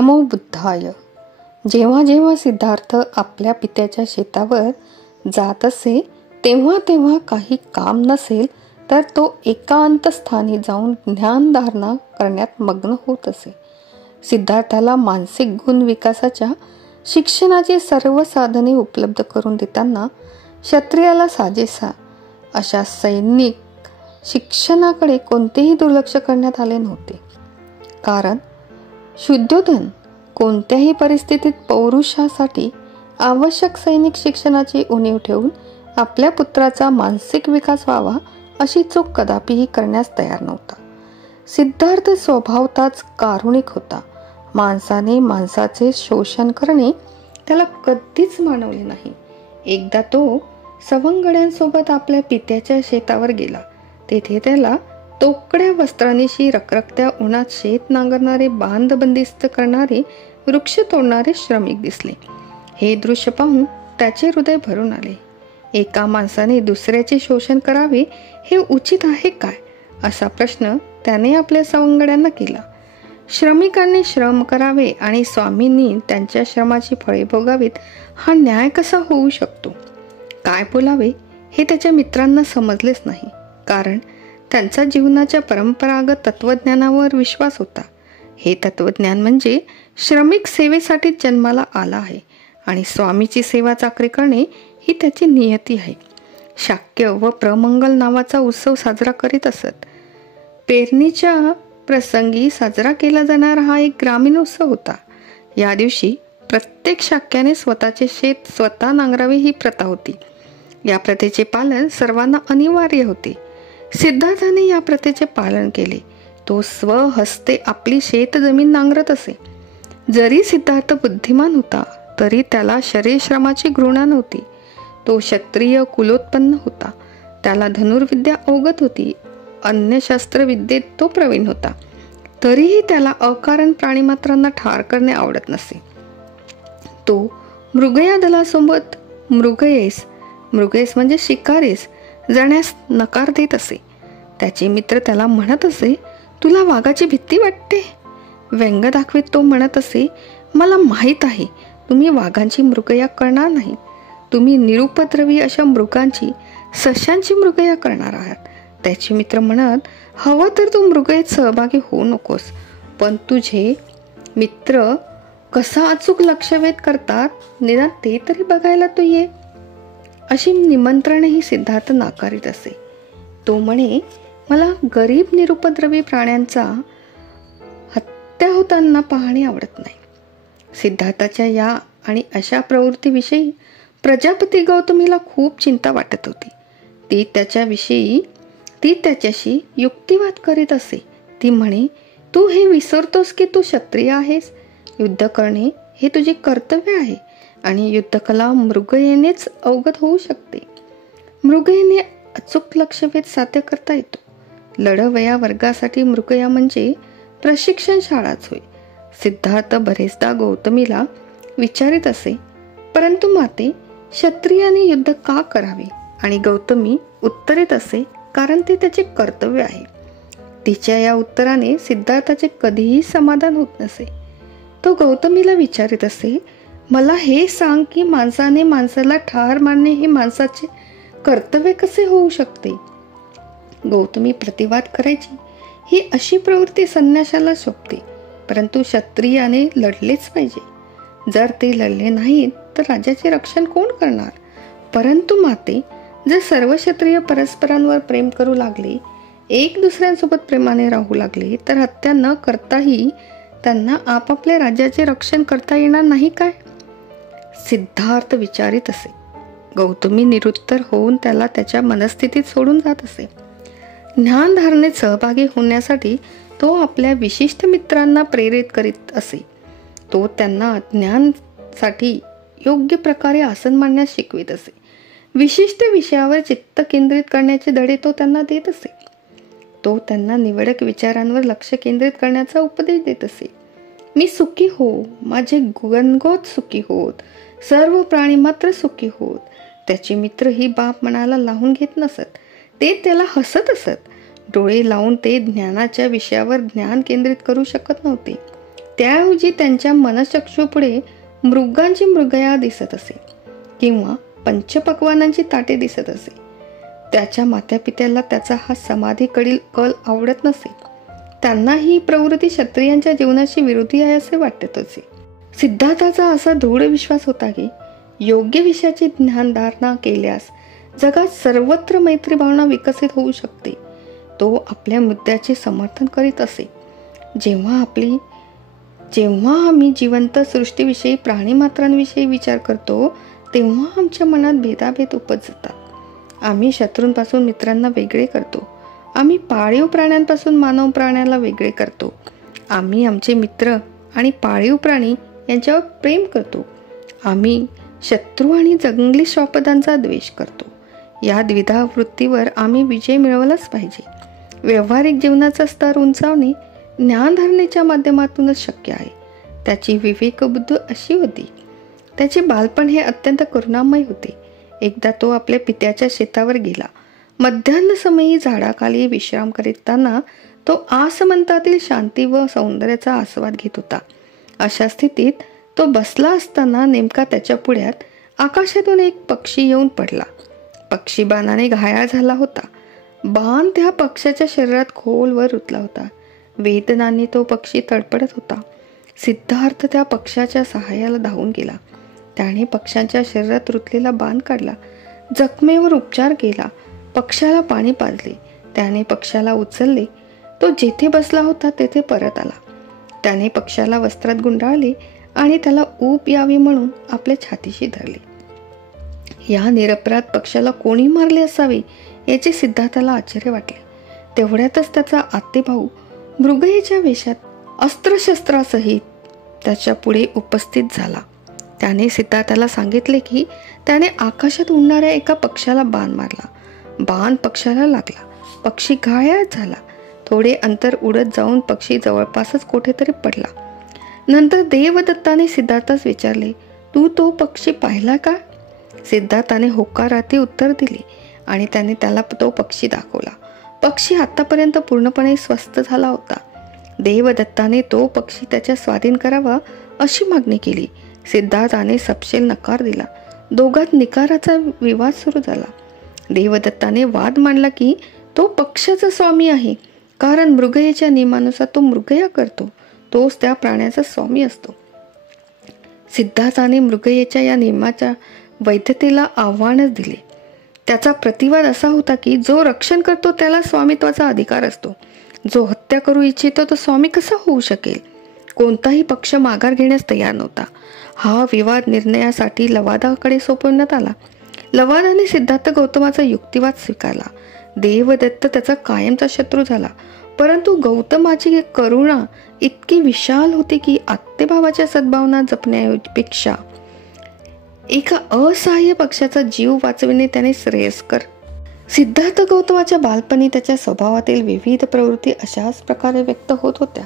नमो बुद्धाय. जेव्हा जेव्हा सिद्धार्थ आपल्या पित्याच्या शेतावर जात असे तेव्हा तेव्हा काही काम नसेल तर तो एकांत स्थानी जाऊन ज्ञानधारणा करण्यात मग्न होत असे. सिद्धार्थाला मानसिक गुण विकासाच्या शिक्षणाची सर्व साधने उपलब्ध करून देताना क्षत्रियाला साजेसा अशा सैनिक शिक्षणाकडे कोणतेही दुर्लक्ष करण्यात आले नव्हते. कारण शुद्धोधन कोणत्याही परिस्थितीत पौरुषासाठी आवश्यक सैनिक शिक्षणाची उणीव ठेवून आपल्या पुत्राचा मानसिक विकास व्हावा अशी चूक कदापिही करण्यास तयार नव्हता. सिद्धार्थ स्वभावताच कारुणिक होता. माणसाने माणसाचे शोषण करणे त्याला कधीच मानवले नाही. एकदा तो सवंगड्यांसोबत आपल्या पित्याच्या शेतावर गेला. तेथे त्याला तोकड्या वस्त्रांनीशी रखरखत्या उन्हात शेत नांगरणारे, बांध बंदिस्त करणारे, वृक्ष तोडणारे श्रमिक दिसले. हे दृश्य पाहून त्याचे हृदय भरून आले. एका माणसाने दुसऱ्याचे शोषण करावे हे उचित आहे काय, असा प्रश्न त्याने आपल्या सवंगड्यांना केला. श्रमिकांनी श्रम करावे आणि स्वामींनी त्यांच्या श्रमाची फळे भोगावीत हा न्याय कसा होऊ शकतो? काय बोलावे हे त्याच्या मित्रांना समजलेच नाही. कारण त्यांचा जीवनाच्या परंपरागत तत्वज्ञानावर विश्वास होता. हे तत्वज्ञान म्हणजे श्रमिक सेवेसाठीच जन्माला आला आहे आणि स्वामीची सेवा चाकरी करणे ही त्याची नियती आहे. शाक्य व प्रमंगल नावाचा उत्सव साजरा करीत असत. पेरणीच्या प्रसंगी साजरा केला जाणारा हा एक ग्रामीण उत्सव होता. या दिवशी प्रत्येक शाक्याने स्वतःचे शेत स्वतः नांगरावे ही प्रथा होती. या प्रथेचे पालन सर्वांना अनिवार्य होते. सिद्धार्थाने या प्रथेचे पालन केले. तो स्वहस्ते आपली शेत जमीन नांगरत असे. जरी सिद्धार्थ बुद्धिमान होता तरी त्याला शरीरश्रमाची घृणा नव्हती. तो क्षत्रिय कुलोत्पन्न होता. त्याला धनुर्विद्या अवगत होती. अन्य शस्त्रविद्येत तो प्रवीण होता. तरीही त्याला अकारण प्राणीमात्रांना ठार करणे आवडत नसे. तो मृगया दलासोबत मृगयेस म्हणजे शिकारीस जाण्यास नकार देत असे. त्याचे मित्र त्याला म्हणत असे, तुला वाघाची भीती वाटते? व्यंग दाखवीत तो म्हणत असे, मला माहीत आहे तुम्ही वाघांची मृगया करणार नाही. तुम्ही निरुपद्रवी अशा मृगांची, सशांची मृगया करणार आहात. त्याचे मित्र म्हणत, हवं तर तू मृगयेत सहभागी होऊ नकोस, पण तुझे मित्र कसा अचूक लक्षवेध करतात निदान ते तरी बघायला तू ये. अशी निमंत्रणेही सिद्धार्थ नाकारीत असे. तो म्हणे, मला गरीब निरुपद्रवी प्राण्यांचा हत्या होताना पाहणे आवडत नाही. सिद्धार्थाच्या या आणि अशा प्रवृत्तीविषयी प्रजापती गौतमीला खूप चिंता वाटत होती. ती त्याच्याशी युक्तिवाद करीत असे. ती म्हणे, तू हे विसरतोस की तू क्षत्रिय आहेस. युद्ध करणे हे तुझे कर्तव्य आहे आणि युद्धकला मृगयेनेच अवगत होऊ शकते. मृगयेने अचूक लक्षवेध साध्य करता येतो. लढवया वर्गासाठी मृगया म्हणजे प्रशिक्षण शाळाच होय. सिद्धार्थ बरेचदा गौतमीला विचारित असे, परंतु माते, क्षत्रियाने युद्ध का करावे? आणि गौतमी उत्तरेत असे, कारण ते त्याचे कर्तव्य आहे. तिच्या या उत्तराने सिद्धार्थाचे कधीही समाधान होत नसे. तो गौतमीला विचारित असे, मला हे सांग की माणसाने माणसाला ठार मारणे हे माणसाचे कर्तव्य कसे होऊ शकते? गौतमी प्रतिवाद करायची. ही अशी प्रवृत्ती संन्याशाला शोभते, परंतु क्षत्रियाने लढलेच पाहिजे. जर ते लढले नाहीत तर राज्याचे रक्षण कोण करणार? परंतु माते, जर सर्व क्षत्रिय परस्परांवर प्रेम करू लागले, एक दुसऱ्यांसोबत प्रेमाने राहू लागले, तर हत्या न करताही त्यांना आपापल्या राज्याचे रक्षण करता येणार नाही काय? सिद्धार्थ विचारित असे. गौतमी निरुत्तर होऊन त्याला त्याच्या मनस्थितीत सोडून जात असे. ज्ञानधारणेत सहभागी होण्यासाठी तो आपल्या विशिष्ट मित्रांना प्रेरित करीत असे. तो त्यांना ज्ञानासाठी योग्य प्रकारे आसन मांडण्यास शिकवित असे. विशिष्ट विषयावर चित्त केंद्रित करण्याचे धडे तो त्यांना देत असे. तो त्यांना निवडक विचारांवर लक्ष केंद्रित करण्याचा उपदेश देत असे. मी सुखी हो, माझे गणगोत सुखी होत, सर्व प्राणी मात्र सुखी होत. त्याचे मित्र ही बाब मनाला लावून घेत नसत. ते त्याला हसत असत. डोळे लावून ते ज्ञानाच्या विषयावर ज्ञान केंद्रित करू शकत नव्हते. त्याऐवजी त्यांच्या मनचक्षुपुढे मृगांची मृगया दिसत असे किंवा पंचपक्वानांची ताटे दिसत असे. त्याच्या मातापित्याला त्याचा हा समाधीकडील कल आवडत नसे. त्यांना ही प्रवृत्ती क्षत्रियांच्या जीवनाशी विरोधी आहे असे वाटत असे. सिद्धार्थाचा असा दृढ विश्वास होता की योग्य विषयाची ज्ञानधारणा केल्यास जगात सर्वत्र मैत्री भावना विकसित होऊ शकते. तो आपल्या मुद्द्याचे समर्थन करीत असे. जेव्हा आम्ही जिवंत सृष्टीविषयी, प्राणीमात्रांविषयी विचार करतो तेव्हा आमच्या मनात भेदाभेद उपजतात. आम्ही शत्रूंपासून मित्रांना वेगळे करतो. आम्ही पाळीव प्राण्यांपासून मानव प्राण्याला वेगळे करतो. आम्ही आमचे मित्र आणि पाळीव प्राणी यांच्यावर प्रेम करतो. आम्ही शत्रू आणि जंगली श्वापदांचा द्वेष करतो. या द्विधा वृत्तीवर आम्ही विजय मिळवलाच पाहिजे. व्यावहारिक जीवनाचा स्तर उंचावणे ज्ञानधारणेच्या माध्यमातूनच शक्य आहे. त्याची विवेकबुद्धी अशी होती. त्याचे बालपण हे अत्यंत करुणामय होते. एकदा तो आपल्या पित्याच्या शेतावर गेला. मध्यान्ह समयी झाडाखाली विश्राम करीताना तो आसमंतातील शांती व सौंदर्याचा आस्वाद घेत होता. अशा स्थितीत तो बसला असताना नेमका त्याच्या पुढ्यात आकाशातून एक पक्षी येऊन पडला. पक्षी बाणाने घायाळ झाला होता. बाण त्या पक्षाच्या शरीरात खोलवर रुतला होता. वेदनाने तो पक्षी तडफडत होता. सिद्धार्थ त्या पक्षाच्या सहाय्याला धावून गेला. त्याने पक्षाच्या शरीरात रुतलेला बाण काढला. जखमेवर उपचार केला. पक्षाला पाणी पाजले. त्याने पक्षाला उचलले. तो जेथे बसला होता तेथे परत आला. त्याने पक्षाला वस्त्रात गुंडाळले आणि त्याला ऊब यावी म्हणून आपल्या छातीशी धरले. या निरपराध पक्षाला कोणी मारले असावे याचे सिद्धार्थाला आश्चर्य वाटले. तेवढ्यातच त्याचा आतेभाऊ मृगयेच्या वेशात अस्त्रशस्त्रासहित त्याच्या पुढे उपस्थित झाला. त्याने सिद्धार्थाला सांगितले की त्याने आकाशात उडणाऱ्या एका पक्षाला बाण मारला. बाण पक्षाला लागला. पक्षी घायाळ झाला. थोडे अंतर उडत जाऊन पक्षी जवळपासच कुठेतरी पडला. नंतर देवदत्ताने सिद्धार्थास विचारले, तू तो पक्षी पाहिला का? सिद्धार्थाने होकारार्थी उत्तर दिले आणि त्याने त्याला तो पक्षी दाखवला. पक्षी आतापर्यंत पूर्णपणे स्वस्थ झाला होता. देवदत्ताने तो पक्षी त्याच्या स्वाधीन करावा अशी मागणी केली. सिद्धार्थाने सपशेल नकार दिला. दोघात निकाराचा विवाद सुरू झाला. देवदत्ताने वाद मांडला की तो पक्षाचा स्वामी आहे, कारण मृगयेच्या नियमानुसार तो मृगया करतो. तोच त्या प्राण्याचा स्वामी असतो. सिद्धार्थाने मृगयेच्या या नियमाच्या वैधतेला आव्हानच दिले. त्याचा प्रतिवाद असा होता की जो रक्षण करतो त्याला स्वामित्वाचा अधिकार असतो. जो हत्या करू इच्छितो तो स्वामी कसा होऊ शकेल? कोणताही पक्ष माघार घेण्यास तयार नव्हता. हा विवाद निर्णयासाठी लवादाकडे सोपवण्यात आला. लवादाने सिद्धार्थ गौतमाचा युक्तिवाद स्वीकारला. देवदत्त त्याचा कायमचा शत्रू झाला. परंतु गौतमाची करुणा इतकी विशाल होती की आत्तेभावाच्या सद्भावना जपण्यापेक्षा एका असहाय्य पक्षाचा जीव वाचविणे त्याने श्रेयस्कर. सिद्धार्थ गौतमाच्या बालपणी त्याच्या स्वभावातील विविध प्रवृत्ती अशाच प्रकारे व्यक्त होत होत्या.